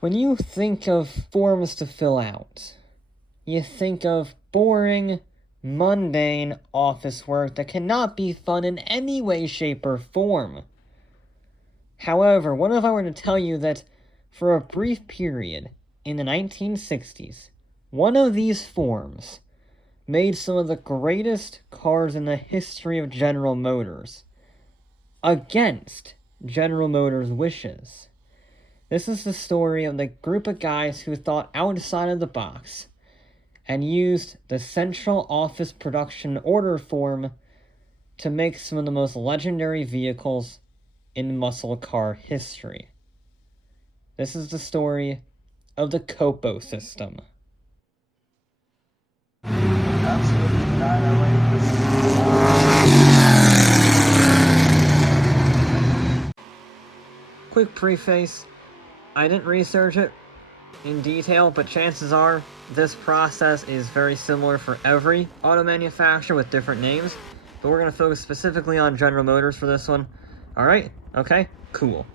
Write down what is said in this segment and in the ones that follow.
When you think of forms to fill out, you think of boring, mundane office work that cannot be fun in any way, shape, or form. However, what if I were to tell you that for a brief period in the 1960s, one of these forms made some of the greatest cars in the history of General Motors against General Motors' wishes? This is the story of the group of guys who thought outside of the box and used the central office production order form to make some of the most legendary vehicles in muscle car history. This is the story of the E-COPO system. Absolutely not. Quick preface, I didn't research it in detail, but chances are this process is very similar for every auto manufacturer with different names, but we're going to focus specifically on General Motors for this one. Alright? Okay? Cool.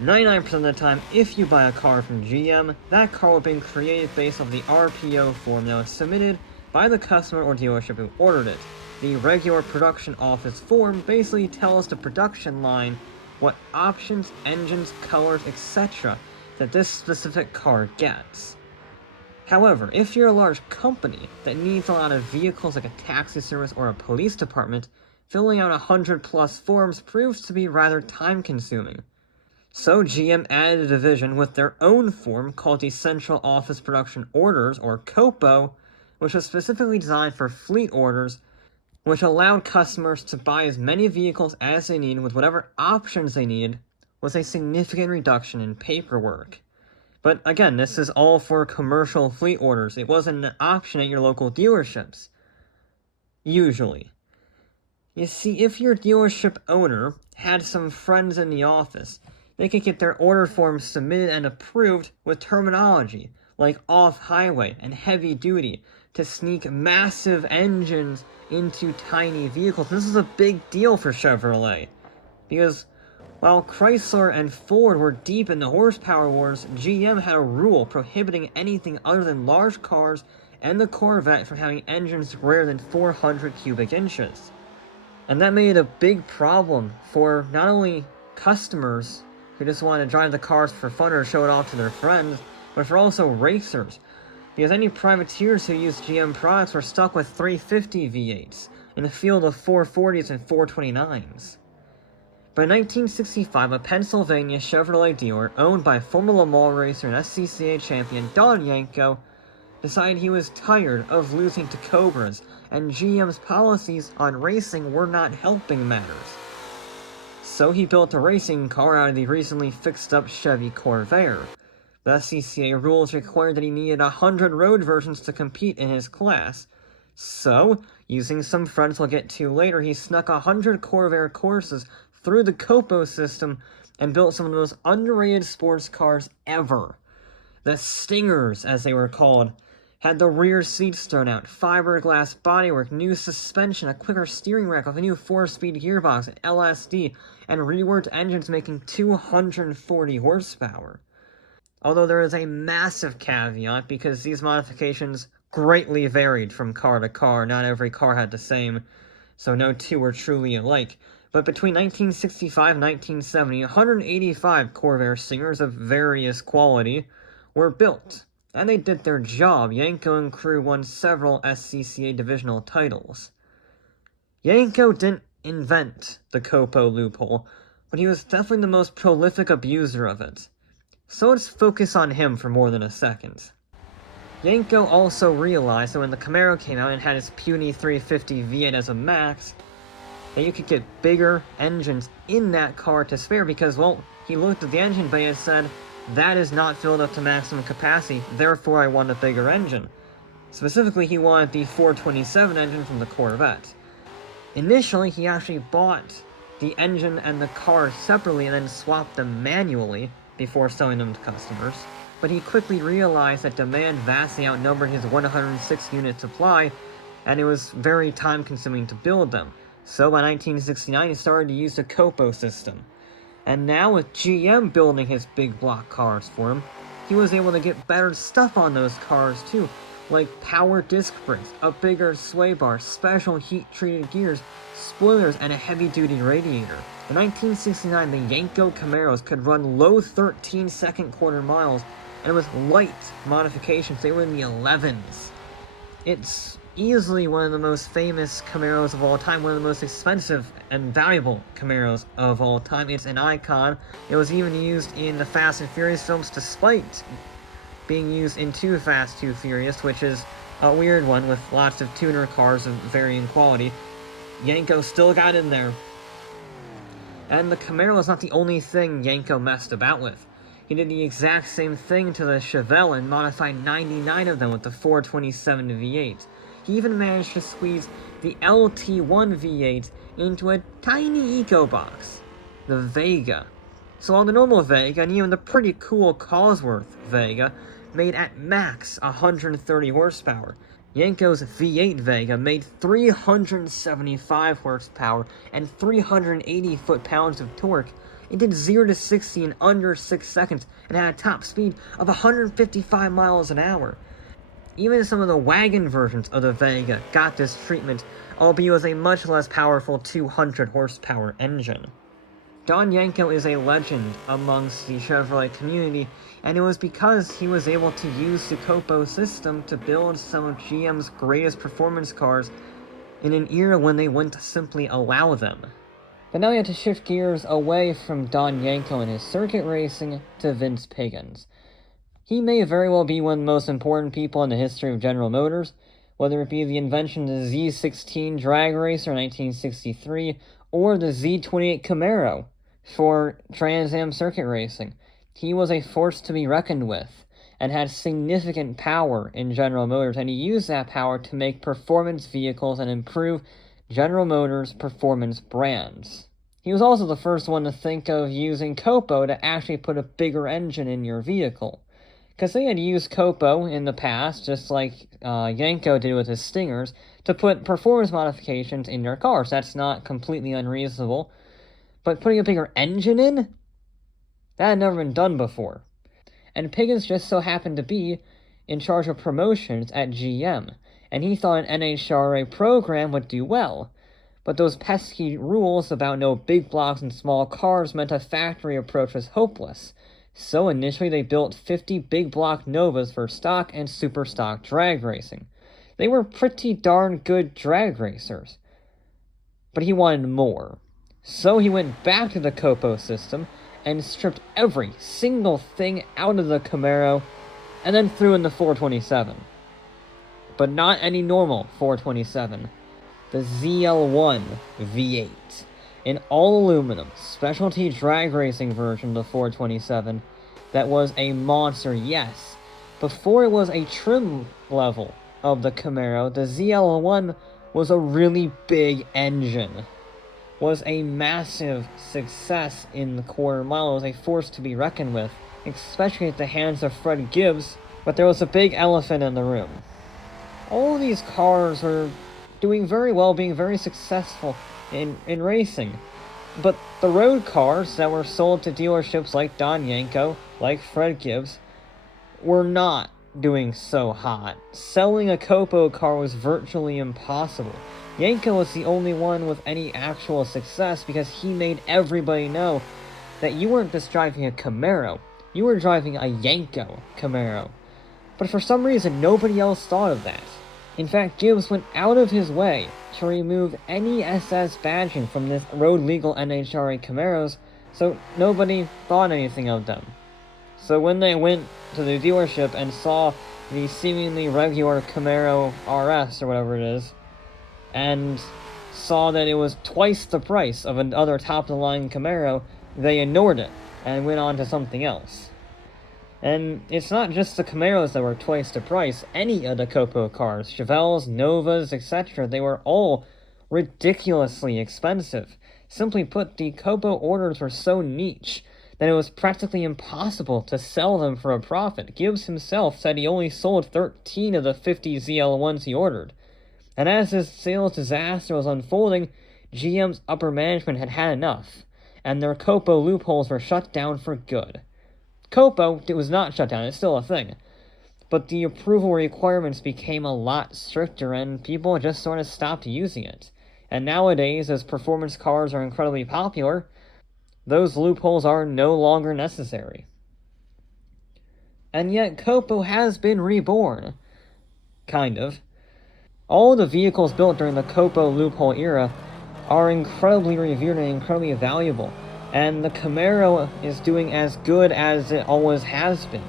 99% of the time, if you buy a car from GM, that car will be created based on the RPO form that was submitted by the customer or dealership who ordered it. The regular production office form basically tells the production line what options, engines, colors, etc. that this specific car gets. However, if you're a large company that needs a lot of vehicles like a taxi service or a police department, filling out 100+ forms proves to be rather time-consuming. So GM added a division with their own form called the Central Office Production Orders, or COPO, which was specifically designed for fleet orders, which allowed customers to buy as many vehicles as they needed with whatever options they needed, with a significant reduction in paperwork. But again, this is all for commercial fleet orders. It wasn't an option at your local dealerships. Usually. You see, if your dealership owner had some friends in the office, they could get their order forms submitted and approved with terminology like off-highway and heavy-duty to sneak massive engines into tiny vehicles. This is a big deal for Chevrolet, because while Chrysler and Ford were deep in the horsepower wars, GM had a rule prohibiting anything other than large cars and the Corvette from having engines greater than 400 cubic inches. And that made a big problem for not only customers who just want to drive the cars for fun or show it off to their friends, but for also racers, because any privateers who used GM products were stuck with 350 V8s in a field of 440s and 429s. By 1965, a Pennsylvania Chevrolet dealer owned by former Le Mans racer and SCCA champion Don Yanko decided he was tired of losing to Cobras, and GM's policies on racing were not helping matters. So he built a racing car out of the recently fixed-up Chevy Corvair. The SCCA rules required that he needed 100 road versions to compete in his class. So, using some friends we'll get to later, he snuck 100 Corvair courses through the COPO system and built some of the most underrated sports cars ever. The Stingers, as they were called, had the rear seats thrown out, fiberglass bodywork, new suspension, a quicker steering rack with a new 4-speed gearbox, an LSD, and reworked engines making 240 horsepower. Although there is a massive caveat, because these modifications greatly varied from car to car. Not every car had the same, so no two were truly alike. But between 1965 and 1970, 185 Corvair Stingers of various quality were built, and they did their job. Yanko and crew won several SCCA divisional titles. Yanko didn't invent the COPO loophole, but he was definitely the most prolific abuser of it. So let's focus on him for more than a second. Yanko also realized that when the Camaro came out and had its puny 350 V8 as a max, that you could get bigger engines in that car to spare because, well, he looked at the engine bay and said, that is not filled up to maximum capacity, therefore I want a bigger engine. Specifically, he wanted the 427 engine from the Corvette. Initially, he actually bought the engine and the car separately and then swapped them manually before selling them to customers, but he quickly realized that demand vastly outnumbered his 106 unit supply, and it was very time-consuming to build them. So by 1969, he started to use the COPO system. And now with GM building his big block cars for him, he was able to get better stuff on those cars too, like power disc brakes, a bigger sway bar, special heat-treated gears, spoilers, and a heavy-duty radiator. In 1969, the Yenko Camaros could run low 13-second quarter miles, and with light modifications, they were in the 11s. It's easily one of the most famous Camaros of all time, one of the most expensive and valuable Camaros of all time. It's an icon. It was even used in the Fast and Furious films, despite being used in Too Fast, Too Furious, which is a weird one with lots of tuner cars of varying quality. Yenko still got in there. And the Camaro is not the only thing Yenko messed about with. He did the exact same thing to the Chevelle and modified 99 of them with the 427 V8. He even managed to squeeze the LT1 V8 into a tiny eco-box, the Vega. So while the normal Vega, and even the pretty cool Cosworth Vega, made at max 130 horsepower, Yenko's V8 Vega made 375 horsepower and 380 foot-pounds of torque. It did 0 to 60 in under 6 seconds and had a top speed of 155 miles an hour. Even some of the wagon versions of the Vega got this treatment, albeit with a much less powerful 200 horsepower engine. Don Yenko is a legend amongst the Chevrolet community, and it was because he was able to use the E-COPO system to build some of GM's greatest performance cars in an era when they wouldn't simply allow them. But now we have to shift gears away from Don Yenko and his circuit racing to Vince Piggins. He may very well be one of the most important people in the history of General Motors, whether it be the invention of the Z16 drag racer in 1963 or the Z28 Camaro for Trans Am circuit racing. He was a force to be reckoned with and had significant power in General Motors, and he used that power to make performance vehicles and improve General Motors' performance brands. He was also the first one to think of using E-COPO to actually put a bigger engine in your vehicle. Because they had used E-COPO in the past, just like Yenko did with his Stingers, to put performance modifications in their cars. That's not completely unreasonable. But putting a bigger engine in? That had never been done before. And Piggins just so happened to be in charge of promotions at GM, and he thought an NHRA program would do well. But those pesky rules about no big blocks and small cars meant a factory approach was hopeless. So initially they built 50 big block Novas for stock and super stock drag racing. They were pretty darn good drag racers. But he wanted more. So he went back to the E-COPO system and stripped every single thing out of the Camaro and then threw in the 427. But not any normal 427. The ZL1 V8. An all-aluminum, specialty drag racing version of the 427 that was a monster, yes. Before it was a trim level of the Camaro, the ZL1 was a really big engine. Was a massive success in the quarter mile. It was a force to be reckoned with, especially at the hands of Fred Gibbs, but there was a big elephant in the room. All of these cars were doing very well, being very successful in racing. But the road cars that were sold to dealerships like Don Yenko, like Fred Gibbs, were not doing so hot. Selling a E-COPO car was virtually impossible. Yenko was the only one with any actual success because he made everybody know that you weren't just driving a Camaro, you were driving a Yenko Camaro. But for some reason, nobody else thought of that. In fact, Gibbs went out of his way to remove any SS badging from this road-legal NHRA Camaros, so nobody thought anything of them. So when they went to the dealership and saw the seemingly regular Camaro RS, or whatever it is, and saw that it was twice the price of another top-of-the-line Camaro, they ignored it and went on to something else. And it's not just the Camaros that were twice the price. Any of the E-COPO cars, Chevelles, Novas, etc., they were all ridiculously expensive. Simply put, the E-COPO orders were so niche that it was practically impossible to sell them for a profit. Gibbs himself said he only sold 13 of the 50 ZL1s he ordered. And as this sales disaster was unfolding, GM's upper management had had enough, and their E-COPO loopholes were shut down for good. E-COPO, it was not shut down, it's still a thing. But the approval requirements became a lot stricter, and people just sort of stopped using it. And nowadays, as performance cars are incredibly popular, those loopholes are no longer necessary. And yet, COPO has been reborn. Kind of. All the vehicles built during the COPO loophole era are incredibly revered and incredibly valuable, and the Camaro is doing as good as it always has been.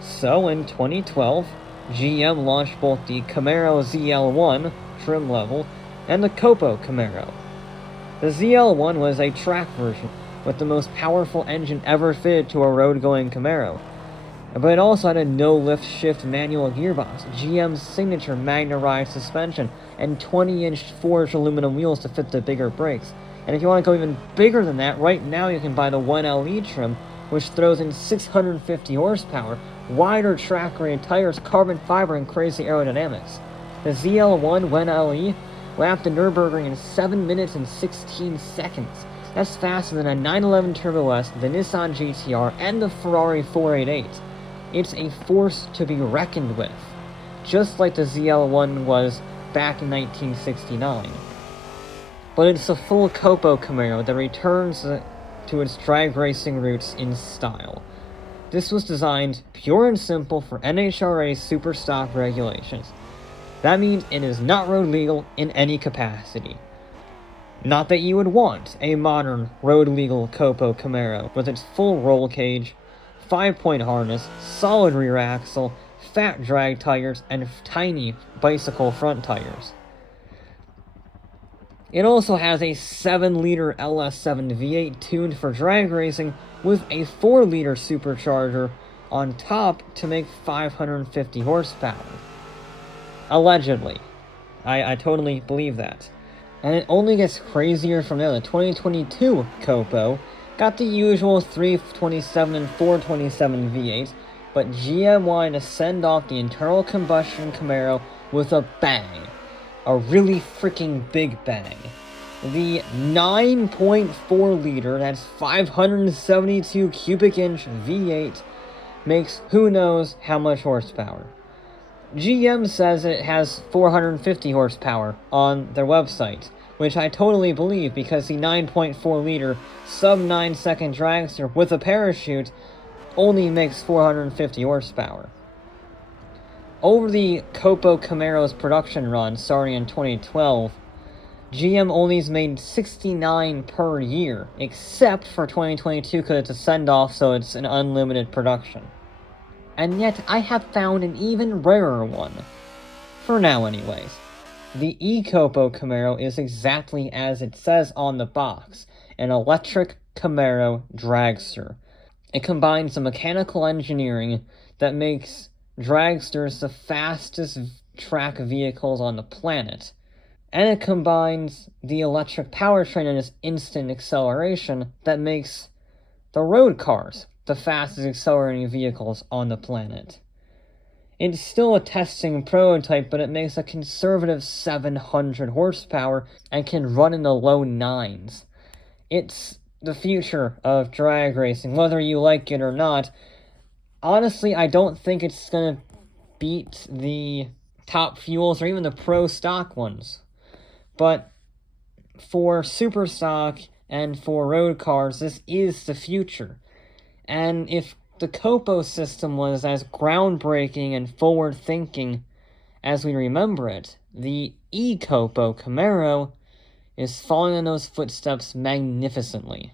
So in 2012, GM launched both the Camaro ZL1 trim level and the COPO Camaro. The ZL1 was a track version with the most powerful engine ever fitted to a road-going Camaro, but it also had a no-lift shift manual gearbox, GM's signature Magna-Ride suspension, and 20-inch forged aluminum wheels to fit the bigger brakes. And if you want to go even bigger than that, right now you can buy the 1LE trim, which throws in 650 horsepower, wider track-rated tires, carbon fiber, and crazy aerodynamics. The ZL1 1LE lapped the Nürburgring in 7 minutes and 16 seconds. That's faster than a 911 Turbo S, the Nissan GTR, and the Ferrari 488. It's a force to be reckoned with, just like the ZL1 was back in 1969. But it's a full COPO Camaro that returns to its drag racing roots in style. This was designed pure and simple for NHRA super stock regulations. That means it is not road legal in any capacity. Not that you would want a modern road legal COPO Camaro with its full roll cage, 5-point harness, solid rear axle, fat drag tires, and tiny bicycle front tires. It also has a 7-liter LS7 V8 tuned for drag racing with a 4-liter supercharger on top to make 550 horsepower. Allegedly. I totally believe that. And it only gets crazier from there. The 2022 COPO got the usual 327 and 427 V8, but GM wanted to send off the internal combustion Camaro with a bang. A really freaking big bang. The 9.4 liter, that's 572 cubic inch V8, makes who knows how much horsepower. GM says it has 450 horsepower on their website, which I totally believe because the 9.4 liter sub-9 second dragster with a parachute only makes 450 horsepower. Over the COPO Camaro's production run starting in 2012, GM only made 69 per year, except for 2022 because it's a send-off, so it's an unlimited production. And yet, I have found an even rarer one. For now, anyways. The E-COPO Camaro is exactly as it says on the box, an electric Camaro dragster. It combines the mechanical engineering that makes dragsters the fastest track vehicles on the planet, and it combines the electric powertrain and its instant acceleration that makes the road cars the fastest accelerating vehicles on the planet. It's still a testing prototype, but it makes a conservative 700 horsepower and can run in the low 9s. It's the future of drag racing, whether you like it or not. Honestly, I don't think it's gonna beat the top fuels or even the pro stock ones. But for super stock and for road cars, this is the future. And if the COPO system was as groundbreaking and forward-thinking as we remember it, the E-COPO Camaro is following in those footsteps magnificently.